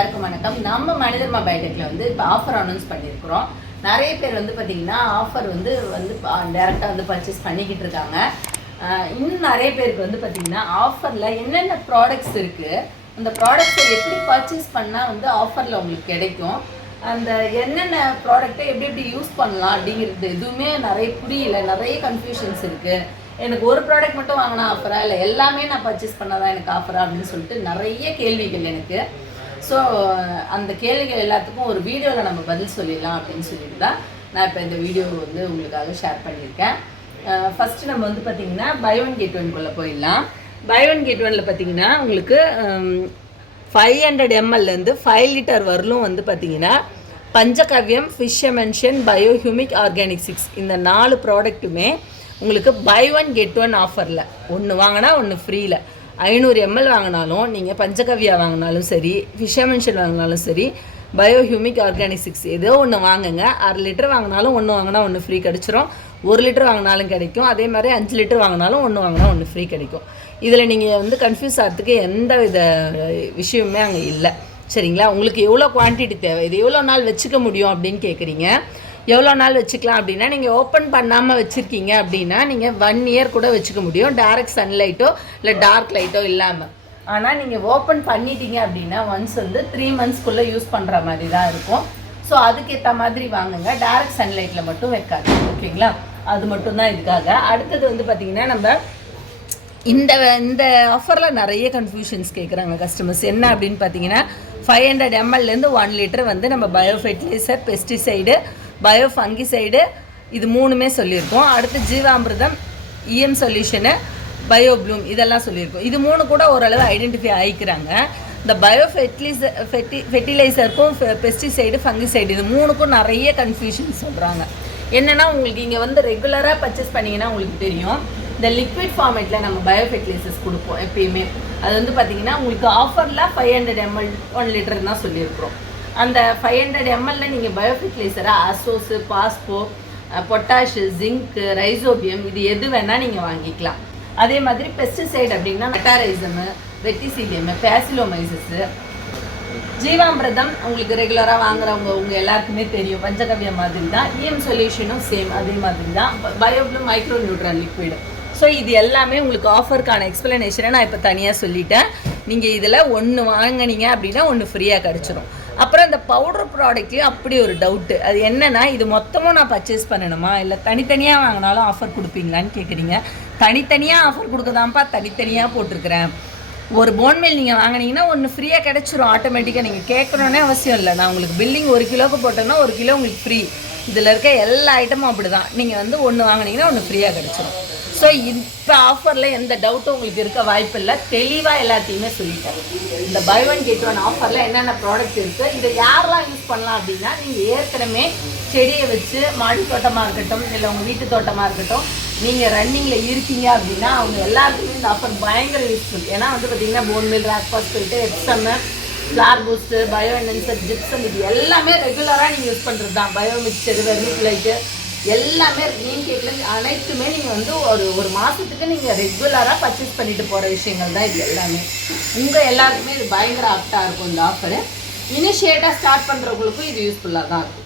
எல்லாருக்கும் வணக்கம். நம்ம மனிதர்மா பயோடெக்ல வந்து இப்போ ஆஃபர் அனௌன்ஸ் பண்ணியிருக்கிறோம். நிறைய பேர் வந்து பார்த்தீங்கன்னா ஆஃபர் வந்து வந்து டேரெக்டாக வந்து பர்ச்சேஸ் பண்ணிக்கிட்டு இருக்காங்க. இன்னும் நிறைய பேருக்கு வந்து பார்த்தீங்கன்னா ஆஃபரில் என்னென்ன ப்ராடக்ட்ஸ் இருக்குது அந்த ப்ராடக்ட்ஸை எப்படி பர்ச்சேஸ் பண்ணால் வந்து ஆஃபரில் உங்களுக்கு கிடைக்கும் அந்த என்னென்ன ப்ராடக்ட்டை எப்படி எப்படி யூஸ் பண்ணலாம் அப்படிங்கிறது எதுவுமே நிறைய புரியல நிறைய கன்ஃபியூஷன்ஸ் இருக்குது எனக்கு ஒரு ப்ராடக்ட் மட்டும் வாங்கினா ஆஃபரா இல்லை எல்லாமே நான் பர்ச்சேஸ் பண்ணாதான் எனக்கு ஆஃபரா அப்படின்னு சொல்லிட்டு நிறைய கேள்விகள் எனக்கு. ஸோ அந்த கேள்விகள் எல்லாத்துக்கும் ஒரு வீடியோவில் நம்ம பதில் சொல்லிடலாம் அப்படின்னு சொல்லிட்டு தான் நான் இப்போ இந்த வீடியோ வந்து உங்களுக்காக ஷேர் பண்ணியிருக்கேன். ஃபஸ்ட்டு நம்ம வந்து பார்த்திங்கன்னா பை ஒன் கெட் ஒன்குள்ளே போயிடலாம். பை ஒன் கெட் ஒனில் பார்த்தீங்கன்னா உங்களுக்கு ஃபைவ் ஹண்ட்ரட் எம்எல்லேருந்து ஃபைவ் லிட்டர் வரலும் வந்து பார்த்தீங்கன்னா பஞ்சகவ்யம் ஃபிஷமென்ஷன் பயோஹியூமிக் ஆர்கானிக் சிக்ஸ் இந்த நாலு ப்ராடக்ட்டுமே உங்களுக்கு பை ஒன் கெட் ஒன் ஆஃபரில் ஒன்று வாங்கினா ஒன்று ஃப்ரீயில் ஐநூறு எம்எல் வாங்கினாலும் நீங்கள் பஞ்சகவ்யா வாங்கினாலும் சரி ஃபிஷ் மென்ஷன் வாங்கினாலும் சரி பயோஹியூமிக் ஆர்கானிக் சிக்ஸ் ஏதோ ஒன்று வாங்குங்க. அரை லிட்டர் வாங்கினாலும் ஒன்று வாங்கினா ஒன்று ஃப்ரீ கிடச்சிரும். ஒரு லிட்டர் வாங்கினாலும் கிடைக்கும். அதே மாதிரி அஞ்சு லிட்டர் வாங்கினாலும் ஒன்று வாங்கினா ஒன்று ஃப்ரீ கிடைக்கும். இதில் நீங்கள் வந்து கன்ஃபியூஸ் ஆகிறதுக்கு எந்த வித விஷயமுமே அங்கே இல்லை. சரிங்களா? உங்களுக்கு எவ்வளோ குவான்டிட்டி தேவை? இது எவ்வளோ நாள் வச்சுக்க முடியும் அப்படின்னு கேட்குறீங்க எவ்வளோ நாள் வச்சுக்கலாம் அப்படின்னா நீங்கள் ஓப்பன் பண்ணாமல் வச்சுருக்கீங்க அப்படின்னா நீங்கள் ஒன் இயர் கூட வச்சுக்க முடியும். டைரக்ட் சன்லைட்டோ இல்லை டார்க் லைட்டோ இல்லாமல் ஆனால் நீங்கள் ஓப்பன் பண்ணிட்டீங்க அப்படின்னா ஒன்ஸ் வந்து த்ரீ மந்த்ஸ்க்குள்ளே யூஸ் பண்ணுற மாதிரி தான் இருக்கும். ஸோ அதுக்கேற்ற மாதிரி வாங்குங்க. டைரக்ட் சன்லைட்டில் மட்டும் வைக்காது ஓகேங்களா? அது மட்டும் தான் இதுக்காக. அடுத்தது வந்து பார்த்திங்கன்னா நம்ம இந்த இந்த ஆஃபரில் நிறைய கன்ஃபியூஷன்ஸ் கேட்குறாங்க கஸ்டமர்ஸ் என்ன அப்படின்னு பார்த்தீங்கன்னா ஃபைவ் ஹண்ட்ரட் எம்எல்லேருந்து ஒன் லிட்டர் வந்து நம்ம bio fertilizer pesticide bio fungicide இது மூணுமே சொல்லியிருக்கோம். அடுத்து ஜீவாமிர்தம் இஎம் சொல்யூஷனு பயோ ப்ளூம் இதெல்லாம் சொல்லியிருக்கோம். இது மூணு கூட ஓரளவு ஐடென்டிஃபை ஆகிக்கிறாங்க இந்த பயோ ஃபெர்டிலிச ஃபெர்டி ஃபெர்டிலைசருக்கும் பெஸ்டிசைடு ஃபங்கிசைடு இது மூணுக்கும் நிறைய கன்ஃபியூஷன் சொல்கிறாங்க என்னென்னா உங்களுக்கு இங்கே வந்து ரெகுலராக பர்ச்சேஸ் பண்ணிங்கன்னா உங்களுக்கு தெரியும். இந்த லிக்விட் ஃபார்மேட்டில் நம்ம பயோ ஃபெர்டிலைசர்ஸ் கொடுப்போம் எப்பயுமே. அது வந்து பார்த்திங்கன்னா உங்களுக்கு ஆஃபரில் five hundred ML one litre தான் சொல்லியிருக்கிறோம். அந்த ஃபைவ் ஹண்ட்ரட் எம்எல்ல நீங்கள் பயோ அசோஸு பாஸ்போ பொட்டாஷு ஜிங்க்கு ரைசோபியம் இது எது வேணால் நீங்கள் வாங்கிக்கலாம். அதே மாதிரி பெஸ்டிசைட் அப்படின்னா மெட்டாரைசமு வெட்டிசீலியமு பேசிலோமைசஸு ஜீவாமிரதம் உங்களுக்கு ரெகுலராக வாங்குறவங்க உங்கள் எல்லாருக்குமே தெரியும். பஞ்சகவ்ய மாதிரி தான் இஎம் சொல்யூஷனும் சேம் அதே மாதிரி தான் பயோப்ளூ மைக்ரோ நியூட்ரன் லிக்விடு ஸோ இது எல்லாமே உங்களுக்கு ஆஃபருக்கான எக்ஸ்பிளனேஷனை நான் இப்போ தனியாக சொல்லிட்டேன். நீங்கள் இதில் ஒன்று வாங்கினீங்க அப்படின்னா ஒன்று ஃப்ரீயாக கிடச்சிரும். அப்புறம் இந்த பவுடர் ப்ராடக்ட்லேயும் அப்படி ஒரு டவுட்டு அது என்னென்னா இது மொத்தமும் நான் பர்ச்சேஸ் பண்ணணுமா? இல்லை தனித்தனியாக வாங்கினாலும் ஆஃபர் கொடுப்பீங்களான்னு கேட்குறீங்க தனித்தனியாக ஆஃபர் கொடுக்கதான்ப்பா தனித்தனியாக போட்டிருக்கிறேன். ஒரு போன்மேல் நீங்கள் வாங்கினீங்கன்னா ஒன்று ஃப்ரீயாக கிடச்சிரும். ஆட்டோமேட்டிக்காக நீங்கள் கேட்கணுன்னே அவசியம் இல்லை. நான் உங்களுக்கு பில்லிங் ஒரு கிலோவுக்கு போட்டேன்னா ஒரு கிலோ உங்களுக்கு ஃப்ரீ இதில் இருக்க எல்லா ஐட்டமும் அப்படி தான் நீங்கள் வந்து ஒன்று வாங்கினீங்கன்னா ஒன்று ஃப்ரீயாக கிடச்சிரும். ஸோ இப்போ ஆஃபரில் எந்த டவுட்டும் உங்களுக்கு இருக்க வாய்ப்பு இல்லை தெளிவாக எல்லாத்தையுமே சொல்லிட்டேன். இந்த பை ஒன் கெட் ஒன் ஆஃபரில் என்னென்ன ப்ராடக்ட் இருக்குது இதை யாரெல்லாம் யூஸ் பண்ணலாம் அப்படின்னா நீங்கள் ஏற்கனவே செடியை வச்சு மாடி தோட்டமாக இருக்கட்டும் இல்லை உங்கள் வீட்டு தோட்டமாக இருக்கட்டும் நீங்கள் ரன்னிங்கில் இருக்கீங்க அப்படின்னா அவங்க எல்லாருக்குமே இந்த ஆஃபர் பயங்கர யூஸ்ஃபுல் ஏன்னா வந்து பார்த்தீங்கன்னா போன்மில் ஃபாஸ்ட் பாஸ்பேட்டு எக்ஸம்மு ஃப்ளார் பூஸ்ட்டு பயோ என்சர் ஜிப்சம் இது எல்லாமே ரெகுலராக நீங்கள் யூஸ் பண்ணுறது தான் பயோ மிக்சர் வெர்மிகுலைட்டு எல்லாமே மீன் கேட்லேருந்து அனைத்துமே நீங்கள் வந்து ஒரு ஒரு மாதத்துக்கு நீங்கள் ரெகுலராக பர்ச்சேஸ் பண்ணிட்டு போகிற விஷயங்கள் தான் இது எல்லாமே. உங்கள் எல்லாருக்குமே இது பயங்கர ஆப்டாக இருக்கும் இந்த ஆஃபரு இனிஷியேட்டாக ஸ்டார்ட் பண்ணுறவங்களுக்கும் இது யூஸ்ஃபுல்லாக தான் இருக்கும்.